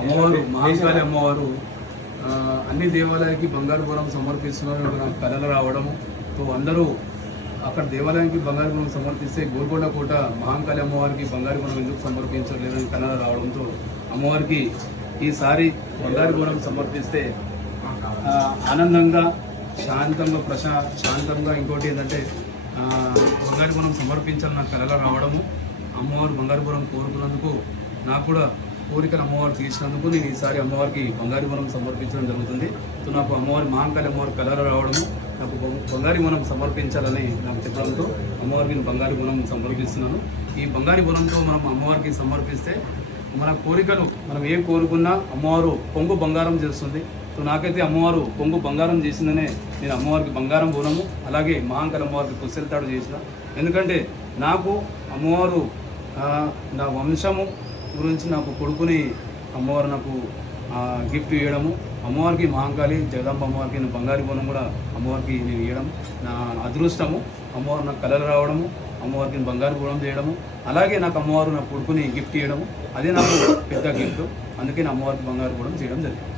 అమ్మవారు మహాకాళి అమ్మవారు అన్ని దేవాలయానికి బంగారు గుణం సమర్పిస్తున్నారు. నాకు కళలు రావడము సో అందరూ అక్కడ దేవాలయానికి బంగారు గుణం సమర్పిస్తే గోల్కొండ కోట మహాకాళి అమ్మవారికి బంగారు గుణం ఎందుకు సమర్పించలేదని కళలు రావడంతో అమ్మవారికి ఈసారి బంగారు గుణం సమర్పిస్తే ఆనందంగా శాంతంగా ఇంకోటి ఏంటంటే బంగారు గుణం సమర్పించాలని నాకు కళలు రావడము, అమ్మవారు బంగారు గుణం కోరుకున్నందుకు నాకు కూడా కోరికలు అమ్మవారు తీసినందుకు నేను ఈసారి అమ్మవారికి బంగారు గుణం సమర్పించడం జరుగుతుంది. సో నాకు అమ్మవారి మహాకాళి అమ్మవారి కళలు రావడము, నాకు బంగారు గుణం సమర్పించాలని నాకు చెప్పడంతో అమ్మవారికి నేను బంగారు గుణం సమర్పిస్తున్నాను. ఈ బంగారు గుణంతో మనం అమ్మవారికి సమర్పిస్తే మన కోరికలు మనం ఏం కోరుకున్నా అమ్మవారు పొంగు బంగారం చేస్తుంది. సో నాకైతే అమ్మవారు పొంగు బంగారం చేసిందనే నేను అమ్మవారికి బంగారం గుణము అలాగే మహాకాళి అమ్మవారికి కుశలతాడు చేసిన. ఎందుకంటే నాకు అమ్మవారు నా వంశము గురించి నాకు కొడుకుని అమ్మవారు నాకు గిఫ్ట్ ఇవ్వడము, అమ్మవారికి మహాకాళి జగదాంబ అమ్మవారికి నేను బంగారు బోనం కూడా అమ్మవారికి నేను ఇవ్వడం నా అదృష్టము. అమ్మవారు నాకు కళలు రావడము, అమ్మవారికి నేను బంగారు బోనం చేయడము, అలాగే నాకు అమ్మవారు నా కొడుకుని గిఫ్ట్ ఇవ్వడము, అదే నాకు పెద్ద గిఫ్ట్. అందుకే నా అమ్మవారికి బంగారు బోనం చేయడం జరిగింది.